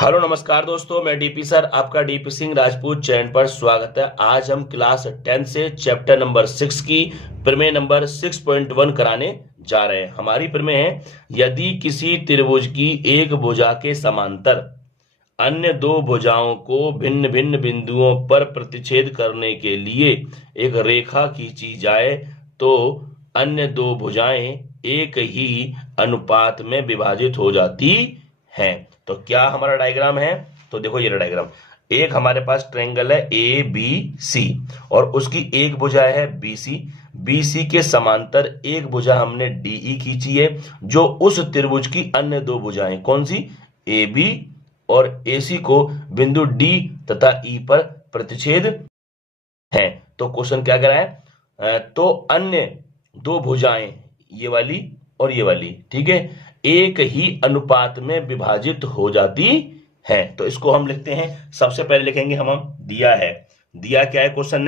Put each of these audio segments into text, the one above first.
Hello नमस्कार दोस्तों, मैं डीपी सर, आपका डीपी सिंह राजपूत चैनल पर स्वागत है। आज हम क्लास 10 से चैप्टर नंबर 6 की प्रमेय नंबर 6.1 कराने जा रहे हैं। हमारी प्रमेय है, यदि किसी त्रिभुज की एक भुजा के समांतर अन्य दो भुजाओं को भिन्न भिन्न बिंदुओं पर प्रतिच्छेद करने के लिए एक रेखा खींची जाए तो अन्य दो भुजाएं एक ही अनुपात में विभाजित हो जाती हैं। तो क्या हमारा डायग्राम है? तो देखो ये डायग्राम, एक हमारे पास ट्रायंगल है ए बी सी और उसकी एक भुजा है बी सी। बी सी के समांतर एक भुजा हमने डी ई खींची है, जो उस त्रिभुज की अन्य दो भुजाएं कौन सी, ए बी और ए सी को बिंदु डी तथा ई पर प्रतिच्छेद है। तो क्वेश्चन क्या कह रहा है, तो अन्य दो भुजाएं ये वाली और ये वाली, ठीक है, एक ही अनुपात में विभाजित हो जाती है। तो इसको हम लिखते हैं, सबसे पहले लिखेंगे हम दिया है, दिया क्या है क्वेश्चन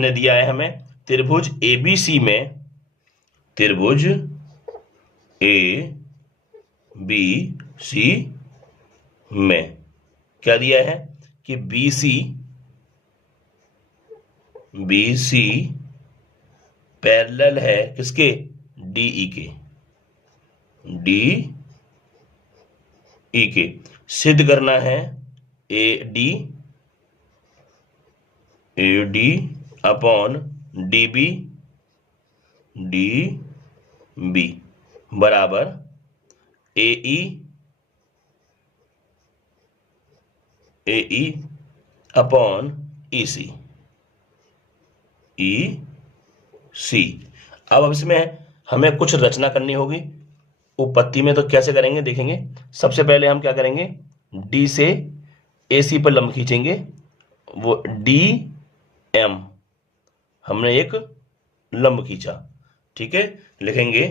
ने दिया है हमें त्रिभुज एबीसी में, त्रिभुज ए बी सी में क्या दिया है कि बी सी पैरेलल है किसके, डीई के, डी ई के। सिद्ध करना है A D upon D B बराबर ए ई अपॉन ई सी। अब इसमें हमें कुछ रचना करनी होगी उपपत्ति में। तो कैसे करेंगे देखेंगे। सबसे पहले हम क्या करेंगे, डी से एसी पर लंब खींचेंगे, वो डी एम हमने एक लंब खींचा, ठीक है। लिखेंगे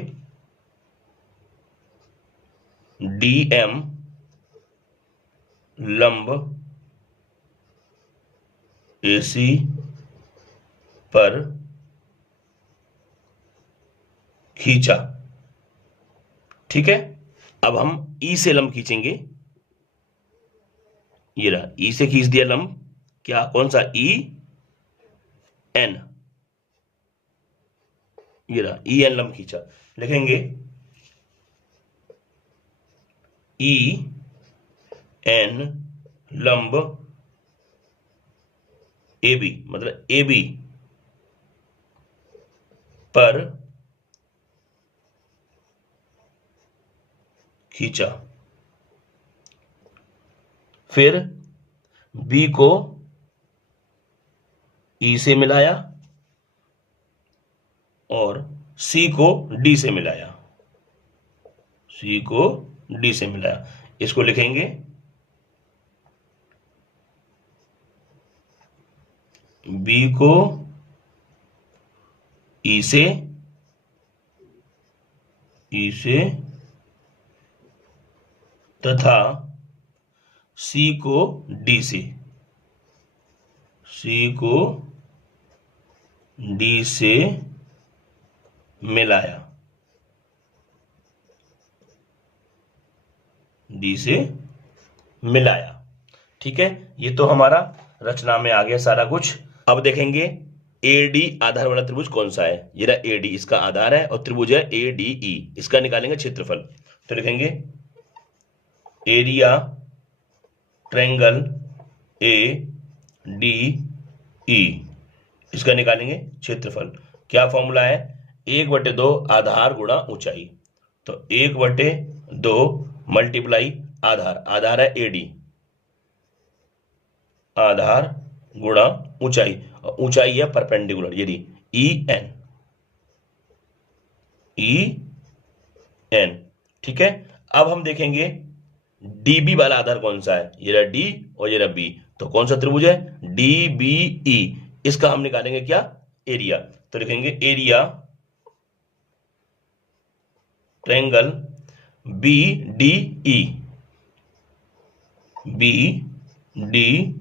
डी एम लंब एसी पर खींचा, ठीक है। अब हम ई से लंब खींचेंगे, ये रहा, ई से खींच दिया लंब, क्या कौन सा, ई एन, ये रहा ई एन लंब खींचा। लिखेंगे ई एन लंब ए बी, मतलब ए बी पर खींचा। फिर बी को ई से मिलाया और सी को डी से मिलाया, सी को डी से मिलाया। इसको लिखेंगे बी को ई से तथा सी को डी से, सी को डी से मिलाया, डी से मिलाया, ठीक है। ये तो हमारा रचना में आ गया सारा कुछ। अब देखेंगे एडी आधार वाला त्रिभुज कौन सा है, ये रहा एडी, इसका आधार है और त्रिभुज है एडीई, इसका निकालेंगे क्षेत्रफल। तो लिखेंगे एरिया ट्रायंगल ए डी ई, इसका निकालेंगे क्षेत्रफल। क्या फॉर्मूला है, 1/2 आधार गुणा ऊंचाई। तो 1/2 मल्टीप्लाई आधार, आधार है एडी, आधार गुणा ऊंचाई, ऊंचाई है परपेंडिकुलर, यदि ई एन, ठीक है। अब हम देखेंगे डीबी वाला आधार कौन सा है, ये रहा डी और ये रहा बी। तो कौन सा त्रिभुज है, डी बी ई, इसका हम निकालेंगे क्या, एरिया। तो लिखेंगे area triangle B D E, B D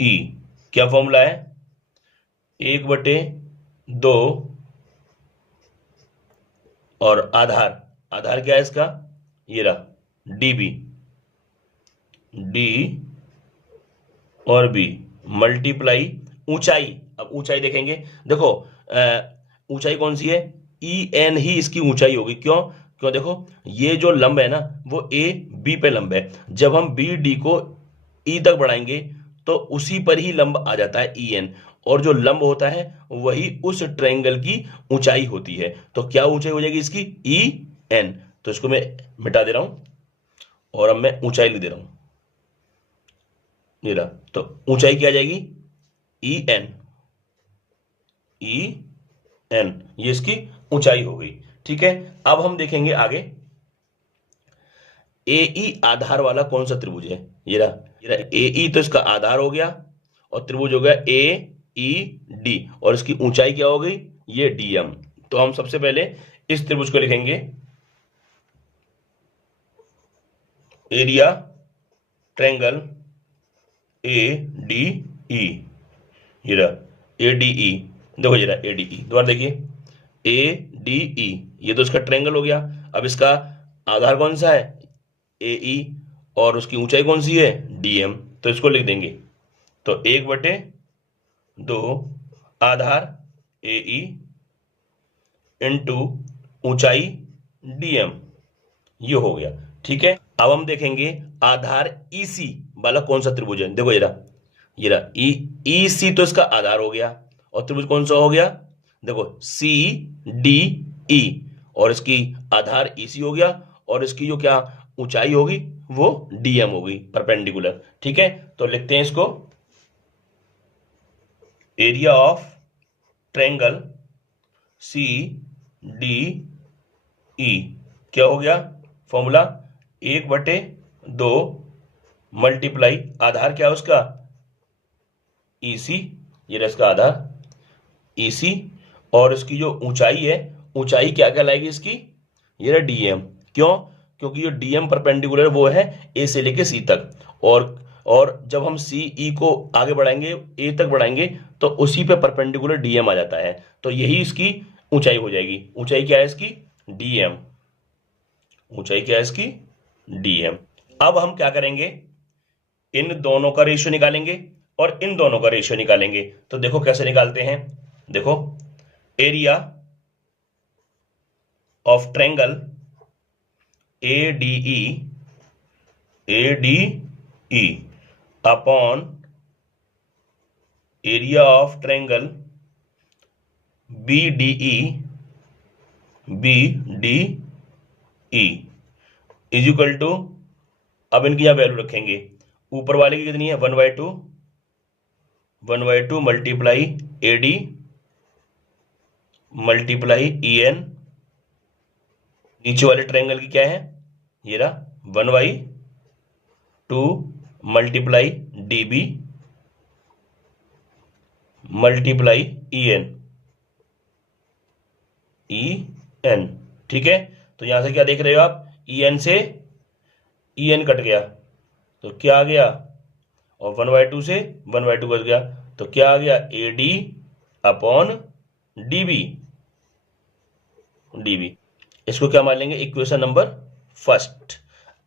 E, क्या फॉर्मूला है, 1/2 और आधार, आधार क्या है इसका, ये रहा डीबी, डी और बी मल्टीप्लाई ऊंचाई। अब ऊंचाई देखेंगे, देखो ऊंचाई कौन सी है, ई एन ही इसकी ऊंचाई होगी। क्यों? क्यों देखो ये जो लंब है ना वो ए बी पे लंब है, जब हम बी डी को ई तक बढ़ाएंगे तो उसी पर ही लंब आ जाता है ई एन, और जो लंब होता है वही उस ट्रायंगल की ऊंचाई होती है। तो क्या ऊंचाई हो जाएगी इसकी, ई एन। तो इसको मैं मिटा दे रहा हूं और अब मैं ऊंचाई लिख दे रहा हूं, ये रहा। तो ऊंचाई क्या आ जाएगी, ई एन, ई एन, ये इसकी ऊंचाई हो गई। ठीक है, अब हम देखेंगे आगे, ए ई आधार वाला कौन सा त्रिभुज है, ये रहा ए ई, तो इसका आधार हो गया और त्रिभुज हो गया ए ई डी, और इसकी ऊंचाई क्या हो गई, ये डीएम। तो हम सबसे पहले इस त्रिभुज को लिखेंगे, एरिया ट्रायंगल ए डी ई, ये रहा ए डी ई। देखो ये रहा ए डी ई, दोबारा देखिए ए डी ई, ये तो इसका ट्रायंगल हो गया। अब इसका आधार कौन सा है, ए ई, और उसकी ऊंचाई कौन सी है, डीएम। तो इसको लिख देंगे, तो 1/2 आधार ए ई इंटू ऊंचाई डीएम, ये हो गया। ठीक है, अब हम देखेंगे आधार ईसी वाला कौन सा त्रिभुज है। देखो ये रहा ई सी, तो इसका आधार हो गया, और त्रिभुज कौन सा हो गया, देखो सी डी ई, और इसकी आधार ईसी हो गया, और इसकी जो क्या ऊंचाई होगी वो डीएम होगी, परपेंडिकुलर। ठीक है, तो लिखते हैं इसको, area of triangle C D E क्या हो गया, फॉर्मूला 1/2 मल्टीप्लाई आधार क्या है उसका, ईसी, ये रहा इसका आधार ईसी, और इसकी जो ऊंचाई है, ऊंचाई क्या कहलाएगी इसकी, ये रहा डीएम। क्यों? क्योंकि जो डीएम परपेंडिकुलर वो है ए से लेके सी तक, और जब हम सी ई को आगे बढ़ाएंगे, ए तक बढ़ाएंगे, तो उसी पे परपेंडिकुलर डीएम आ जाता है। तो यही इसकी ऊंचाई हो जाएगी। ऊंचाई क्या है इसकी, डीएम। ऊंचाई क्या है इसकी, डीएम। अब हम क्या करेंगे, इन दोनों का रेशियो निकालेंगे और इन दोनों का रेशियो निकालेंगे। तो देखो कैसे निकालते हैं, देखो area of triangle A D E upon area of triangle B D E is equal to, अब इनकी यहां वैल्यू रखेंगे, ऊपर वाले की कितनी है, 1/2 multiply A D multiply E N, नीचे वाले ट्रायंगल की क्या है, ये रहा 1/2 multiply D B multiply E N. ठीक है, तो यहां से क्या देख रहे हो आप, ई एन से ई एन कट गया तो क्या आ गया, और 1/2 से 1/2 कट गया तो क्या आ गया, ए डी अपॉन डीबी। इसको क्या मान लेंगे, इक्वेशन नंबर फर्स्ट।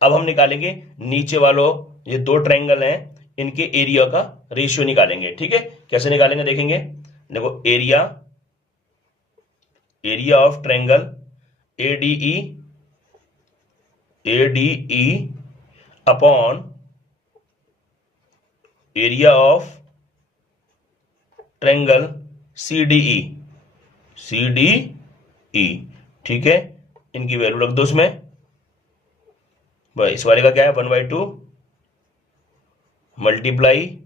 अब हम निकालेंगे नीचे वालों, ये दो ट्रायंगल हैं, इनके एरिया का रेशियो निकालेंगे। ठीक है, कैसे निकालेंगे देखेंगे, देखो area of triangle A D E upon area of triangle C D E. ठीक है, इनकी वैल्यू रख दो उसमें, इस वाले का क्या है, 1/2 मल्टीप्लाई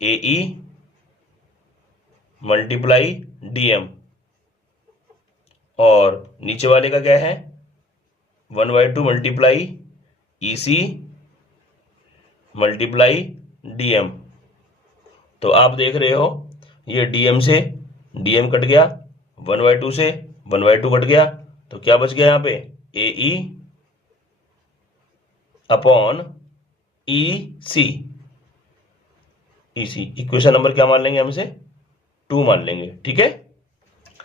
ए ई मल्टीप्लाई डीएम, और नीचे वाले का क्या है, 1/2 मल्टीप्लाई ईसी मल्टीप्लाई डीएम। तो आप देख रहे हो ये डीएम से डीएम कट गया, 1/2 से 1/2 कट गया, तो क्या बच गया यहां पे, ए ई अपॉन ई सी। इक्वेशन नंबर क्या मान लेंगे हमसे, 2 मान लेंगे। ठीक है,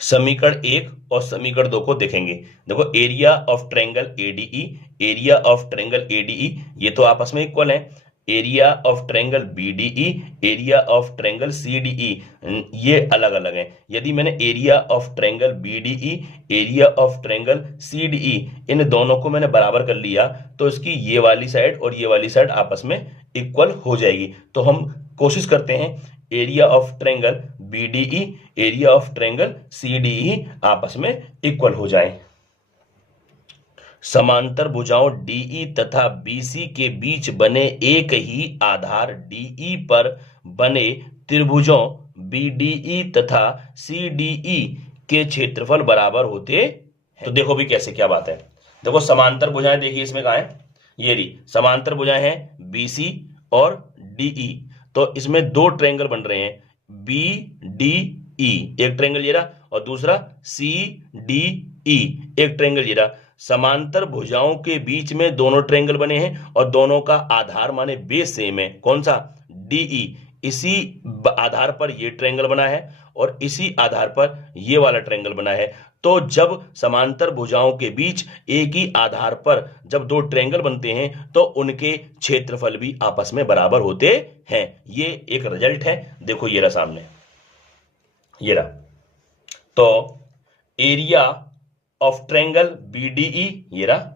समीकरण 1 और समीकरण 2 को देखेंगे। देखो area of triangle ADE, area of triangle ADE ये तो आपस में इक्वल है। Area of triangle BDE, area of triangle CDE ये अलग अलग हैं। यदि मैंने area of triangle BDE, area of triangle CDE इन दोनों को मैंने बराबर कर लिया तो इसकी ये वाली साइड और ये वाली साइड आपस में इक्वल हो जाएगी। तो हम कोशिश करते हैं area of triangle BDE, area of triangle CDE आपस में इक्वल हो जाए। समांतर भुजाओं डीई तथा बीसी के बीच बने एक ही आधार डीई पर बने त्रिभुजों बीडीई तथा सीडीई के क्षेत्रफल बराबर होते हैं। तो देखो भी कैसे, क्या बात है। देखो समांतर भुजाएं देखिए इसमें कहां है, ये रही समांतर भुजाएं हैं बीसी और डीई। तो इसमें दो ट्रायंगल बन रहे हैं बी डी ई, एक ट्रायंगल ये रहा और दूसरा सी डी ई, एक ट्रायंगल ये रहा। समांतर भुजाओं के बीच में दोनों ट्रायंगल बने हैं और दोनों का आधार माने बेस सेम है, कौन सा, डीई। इसी आधार पर ये ट्रायंगल बना है और इसी आधार पर ये वाला ट्रायंगल बना है। तो जब समांतर भुजाओं के बीच एक ही आधार पर जब दो ट्रायंगल बनते हैं तो उनके क्षेत्रफल भी आपस में बराबर होते हैं। ये एक रिजल्ट है। देखो ये रहा सामने, ये रहा। तो एरिया ऑफ ट्रायंगल बीडीई ये रहा,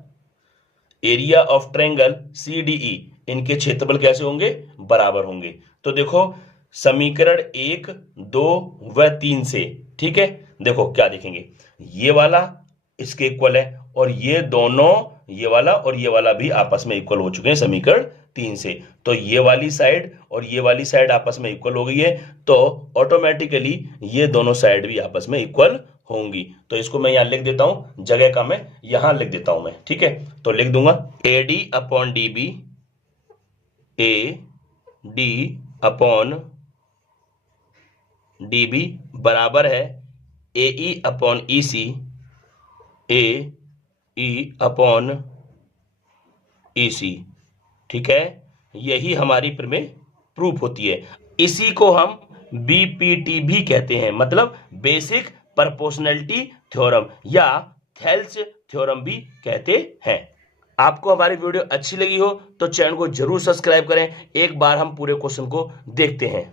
एरिया ऑफ ट्रायंगल सीडीई, इनके क्षेत्रफल कैसे होंगे, बराबर होंगे। तो देखो समीकरण 1, 2 व 3 से, ठीक है, देखो क्या देखेंगे, ये वाला इसके इक्वल है और ये दोनों, ये वाला और ये वाला भी आपस में इक्वल हो चुके हैं समीकरण 3 से। तो ये वाली साइड और ये वाली साइड आपस में इक्वल हो गई है, तो ऑटोमेटिकली ये दोनों साइड भी आपस में इक्वल होंगी। तो इसको मैं यहां लिख देता हूं, जगह का मैं यहां लिख देता हूं मैं, ठीक है। तो लिख दूंगा AD upon DB, AD upon DB बराबर है AE upon EC, AE upon EC, ठीक है। यही हमारी प्रमेय प्रूफ होती है। इसी को हम BPT भी कहते हैं, मतलब बेसिक प्रोपोर्शनैलिटी थ्योरम या थेल्स थ्योरम भी कहते हैं। आपको हमारी वीडियो अच्छी लगी हो तो चैनल को जरूर सब्सक्राइब करें। एक बार हम पूरे क्वेश्चन को देखते हैं।